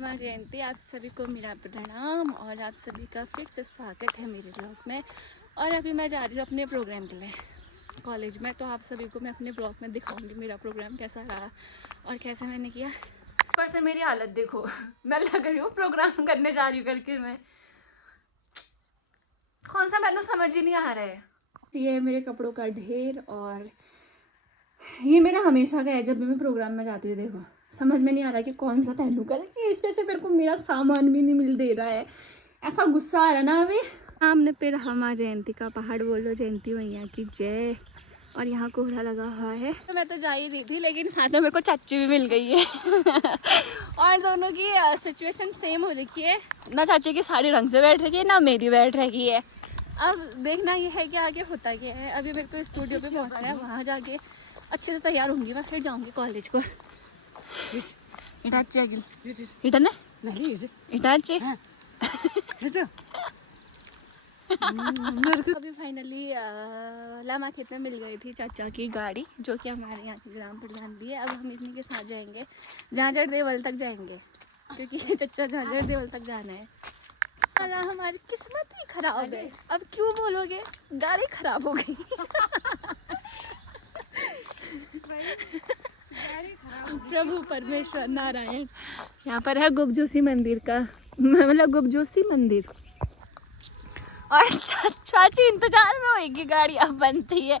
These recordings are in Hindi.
माँ जयंती, आप सभी को मेरा प्रणाम और आप सभी का फिर से स्वागत है मेरे ब्लॉग में। और अभी मैं जा रही हूँ अपने प्रोग्राम के लिए कॉलेज में, तो आप सभी को मैं अपने ब्लॉग में दिखाऊंगी मेरा प्रोग्राम कैसा रहा और कैसे मैंने किया। पर से मेरी हालत देखो मैं लग रही हूँ प्रोग्राम करने जा रही हूँ करके, मैं कौन सा मैंने समझ ही नहीं आ रहा है। ये मेरे कपड़ों का ढेर और ये मेरा हमेशा का है जब भी मैं प्रोग्राम में जाती हूँ। देखो समझ में नहीं आ रहा कि कौन सा पहनूं, करके इसमें से मेरे को मेरा सामान भी नहीं मिल दे रहा है। ऐसा गुस्सा आ रहा है ना अभी। सामने पे रहा माँ जयंती का पहाड़, बोलो जयंती मैया की जय। और यहाँ कोहरा लगा हुआ है। तो मैं तो जा ही रही थी, लेकिन साथ में मेरे को चाची भी मिल गई है और दोनों की सिचुएशन सेम हो रखी है ना। चाची की साड़ी ढंग से बैठ रही है ना मेरी बैठ रही है। अब देखना ये है कि आगे होता क्या है। अभी मेरे को स्टूडियो पे पहुँचना है, वहाँ जाके अच्छे से तैयार होंगी मैं, फिर जाऊँगी कॉलेज को। अभी फाइनली लामा खेत में मिल गई थी चाचा की गाड़ी, जो कि हमारे यहाँ की ग्राम प्रधान भी है। अब हम इन्हीं के साथ जाएंगे, झांझर देवल तक जाएंगे, क्योंकि चाचा झांझर देवल तक जाना है। अल्लाह हमारी किस्मत ही खराब है। अब क्यों बोलोगे, गाड़ी खराब हो गई प्रभु परमेश्वर नारायण। यहाँ पर है गुबजोशी मंदिर का, मतलब गुबजोशी मंदिर। और चाची इंतजार में होगी, गाड़ी अब बनती है।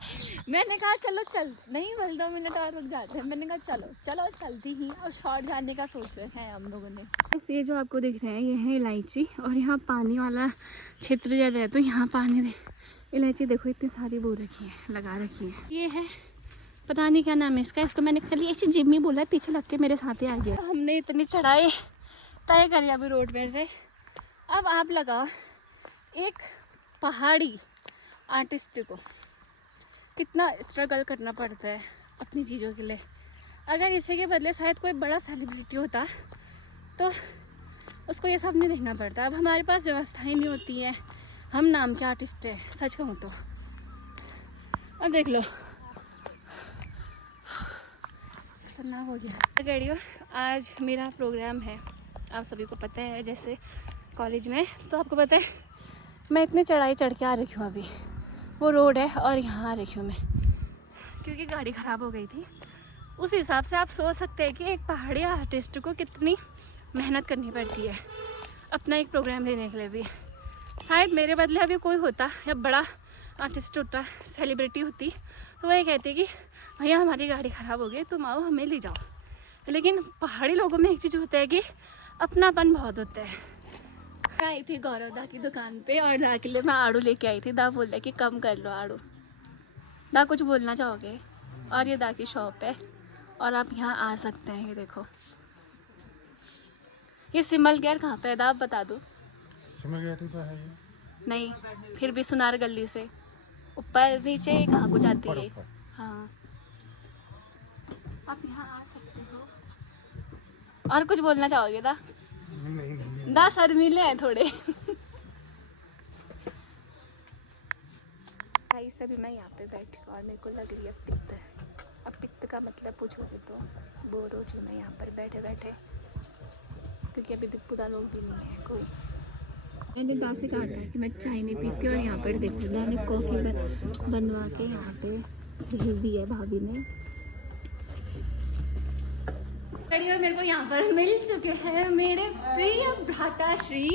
मैंने कहा चलो चल, नहीं बोल 2 मिनट और रुक जाते हैं। मैंने कहा चलो चलो चलती ही, और शॉर्ट जाने का सोच रहे हैं हम लोगों ने। ये जो आपको दिख रहे हैं ये है इलायची, और यहाँ पानी वाला क्षेत्र ज़्यादा है तो यहाँ पानी इलायची देखो इतनी सारी बो रखी है, लगा रखी है। ये है पता नहीं क्या नाम है इसका, इसको मैंने खाली ऐसे जिम्मी बोला है, पीछे लग के मेरे साथ ही आ गया। हमने इतनी चढ़ाई तय करी अभी रोड पे से। अब आप लगाओ एक पहाड़ी आर्टिस्ट को कितना स्ट्रगल करना पड़ता है अपनी चीज़ों के लिए। अगर इसी के बदले शायद कोई बड़ा सेलिब्रिटी होता तो उसको ये सब नहीं देखना पड़ता। अब हमारे पास व्यवस्थाएं नहीं होती है, हम नाम के आर्टिस्ट है सच कहूँ तो। अब देख लो खतरनाक हो गया गाड़ियों। आज मेरा प्रोग्राम है, आप सभी को पता है, जैसे कॉलेज में। तो आपको पता है मैं इतनी चढ़ाई चढ़ के आ रही हूँ, अभी वो रोड है और यहाँ आ रही हूँ मैं, क्योंकि गाड़ी ख़राब हो गई थी। उस हिसाब से आप सोच सकते हैं कि एक पहाड़ी आर्टिस्ट को कितनी मेहनत करनी पड़ती है अपना एक प्रोग्राम देने के लिए भी। शायद मेरे बदले अभी कोई होता या बड़ा आर्टिस्ट होता, सेलिब्रिटी होती, तो वह कहती कि भैया हमारी गाड़ी ख़राब हो गई, तुम आओ हमें ले जाओ। लेकिन पहाड़ी लोगों में एक चीज़ होता है कि अपनापन बहुत होता है। मैं आई थी गौरव दा की दुकान पे, और दा के लिए मैं आड़ू लेके आई थी। दा बोल रहा कि कम कर लो आड़ू। दा कुछ बोलना चाहोगे? और ये दा की शॉप है और आप यहाँ आ सकते हैं। ये देखो ये सिमल गैर कहाँ पे है दा, आप बता दो। सिमल गैर पे है ये? नहीं, फिर भी सुनार गली से ऊपर नीचे कहाँ को जाती है? हाँ आप यहाँ आ सकते हो। और कुछ बोलना चाहोगे दा? नहीं दा शर्मीले हैं थोड़े भाई सभी मैं यहाँ पे बैठी हूँ और मेरे को लग रही है पित्त। अब पित्त का मतलब पूछोगे तो बोर हो रही हूँ मैं यहाँ पर बैठे बैठे, क्योंकि अभी दिपुदा लोग भी नहीं है कोई। मैंने दा से कहा था कि मैं चाय नहीं पीती, और यहाँ पर देखो दा ने कॉफ़ी बनवा के यहाँ पे भेज दी है भाभी ने। मेरे को यहाँ पर मिल चुके हैं मेरे प्रिय भ्राता श्री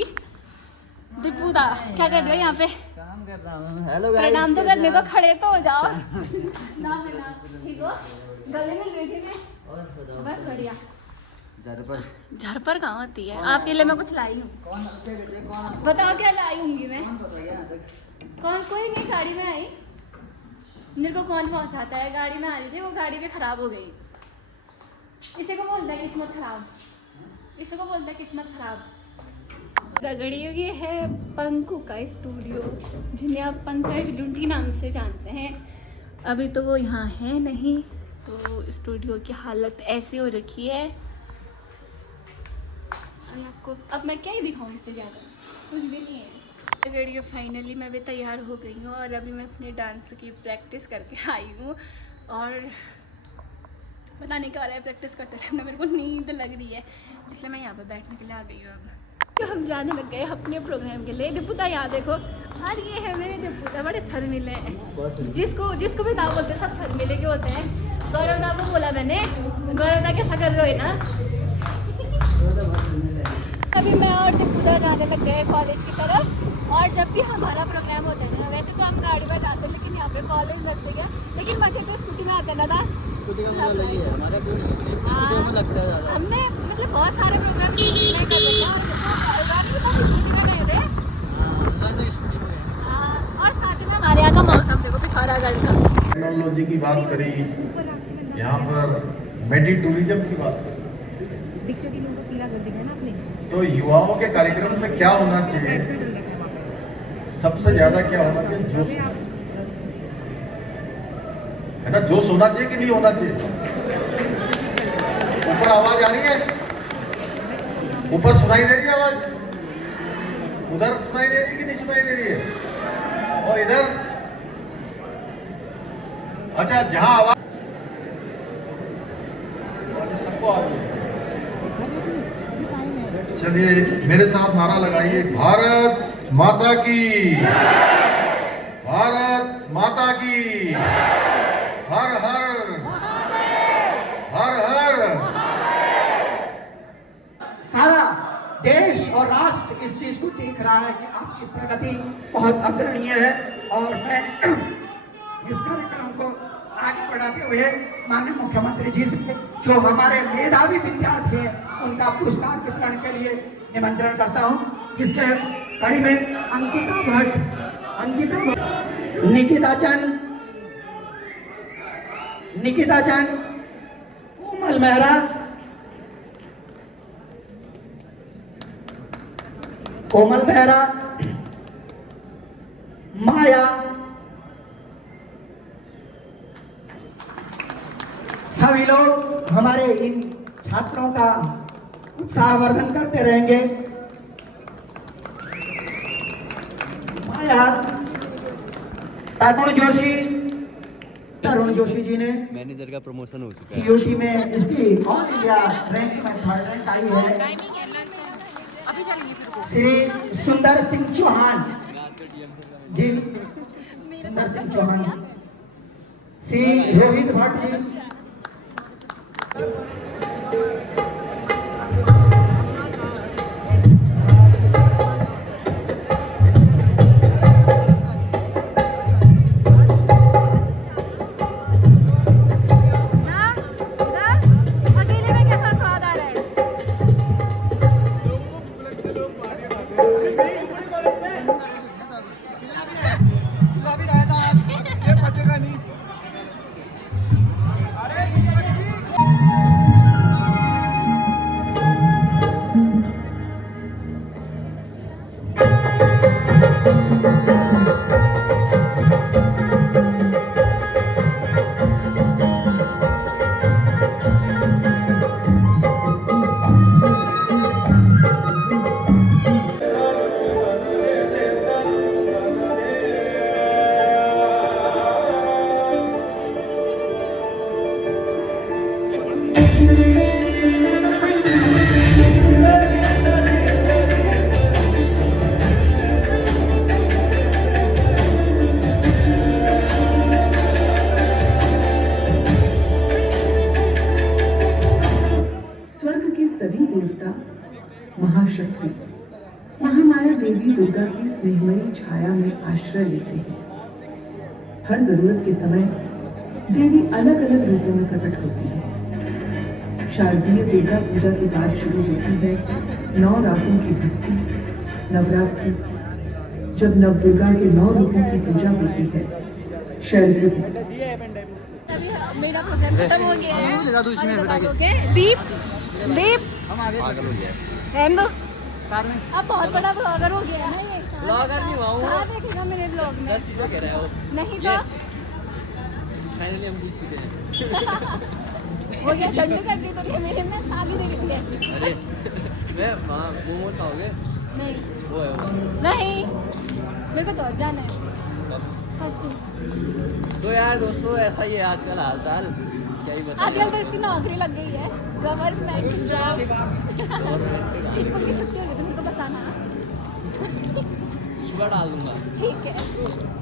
दिपुदा। क्या कर रहे हो यहाँ पे? काम कर रहा हूँ। हेलो गाइस, प्रणाम तो करने तो खड़े तो हो जाओ ना प्रणाम, ठीक हो? गले में गई थी मैं, बस बढ़िया। झरपर कहाँ होती है? आपके लिए मैं कुछ लाई हूँ। बताओ क्या लाई हूँगी मैं? कौन? कोई नहीं, गाड़ी में आई, मेरे को कौन पहुँचाता है? गाड़ी में आ रही थी, वो गाड़ी भी खराब हो गई। इसे को बोलता है किस्मत खराब, इसे को बोलता है किस्मत खराब। गगड़ियों ये है पंकु का स्टूडियो, जिन्हें आप पंकज लुंडी नाम से जानते हैं। अभी तो वो यहाँ है नहीं, तो स्टूडियो की हालत ऐसी हो रखी है। अभी आपको अब मैं क्या ही दिखाऊँ, इससे ज़्यादा कुछ भी नहीं है। गगड़ियों फाइनली मैं भी तैयार हो गई हूँ, और अभी मैं अपने डांस की प्रैक्टिस करके आई हूँ। और पता नहीं क्या हो रहा है, प्रैक्टिस करते टाइम ना मेरे को नींद लग रही है, इसलिए मैं यहाँ पे बैठने के लिए आ गई हूँ अब। तो हम जाने लग गए अपने प्रोग्राम के लिए। दीपुता यहाँ देखो, और ये है मेरे दीपुता, बड़े शर्मिले हैं। जिसको भी दाव बोलते हैं सब शर्मिले के होते हैं। गौरव दा को बोला मैंने, गौरव दा कैसा कर रहे हो ना। अभी मैं और दीपुता जाने लग गए कॉलेज की तरफ। और जब भी हमारा प्रोग्राम होता है ना, वैसे तो हम गाड़ी पर जाते हैं लेकिन यहाँ पे कॉलेज नजदीक है, लेकिन मजे तो स्कूटी में आते ना था। स्कूटी का मजा लगी है हमारे को, स्कूटी में लगता है ज़्यादा। हमने मतलब बहुत सारे प्रोग्राम स्कूटी में कर लेते हैं, और स्कूटी में गए थे। हाँ, और साथ ही में हमारे यहाँ का मौसम देखो, पिथौरागढ़ का। टेक्नोलॉजी की बात करी, यहाँ पर मेडी टूरिज्म की बात करी, तो युवाओं के कार्यक्रम में क्या होना चाहिए? सबसे ज्यादा क्या होना चाहिए? जोश होना चाहिए, है ना? जोश होना चाहिए कि नहीं होना चाहिए? ऊपर आवाज आ रही है? ऊपर सुनाई दे रही है आवाज? उधर सुनाई दे रही है कि नहीं सुनाई दे रही है? और इधर? अच्छा, जहां आवाज सबको आ रही है। चलिए मेरे साथ नारा लगाइए, भारत माता की, भारत माता की, हर हर हर हर। सारा देश और राष्ट्र इस चीज को देख रहा है कि आपकी प्रगति बहुत अग्रणीय है। और मैं इस कार्यक्रम को आगे बढ़ाते हुए माननीय मुख्यमंत्री जी से, जो हमारे मेधावी विद्यार्थी हैं, उनका पुरस्कार वितरण के लिए निमंत्रण करता हूं। इसके कड़ी में अंकिता भट्ट, निकिता चंद, कोमल मेहरा, माया, सभी लोग हमारे इन छात्रों का उत्साहवर्धन करते रहेंगे। माया, तरुण जोशी जी ने मैनेजर का प्रमोशन हो चुका है। सीयूटी में इसकी ऑल इंडिया रैंक में 3rd रैंक आई है। श्री सुंदर सिंह चौहान जी, श्री रोहित भट्ट जी, महाशक्ति महामाया देवी दुर्गा की स्नेहमयी छाया में आश्रय लेते हैं। हर जरूरत के समय देवी अलग अलग रूपों में प्रकट होती है। शारदीय दुर्गा पूजा के बाद शुरू होती है 9 रातों की भक्ति नवरात्रि, जब नवदुर्गा के 9 रूपों की पूजा होती है। शैलपुत्री मेरा प्रोग्राम खत्म हो गया है। दीप दीप रहने दो, अब बहुत बड़ा ब्लॉगर हो गया है ना ये। ब्लॉगर नहीं हुआ हूँ, कहाँ देखेगा मेरे ब्लॉग में? 10 चीजें कह रहा है वो। नहीं तो फाइनली हम जीत चुके हैं। हो गया चंडू कर दी तो मेरे में थाली दे दी ऐसे। अरे मैं वहाँ मोमोज खाओगे? नहीं वो है वो। नहीं, मेरे को तो और जाना है परसों। तो यार दोस्तों ऐसा ही है आजकल हाल चाल, क्या ही बताएं। आजकल तो इसकी नौकरी लग गई है, गवर्नमेंट जॉब। स्कूल की छुट्टी होगी तो मेरे को बताना। इस बार डाल दूंगा। ठीक है।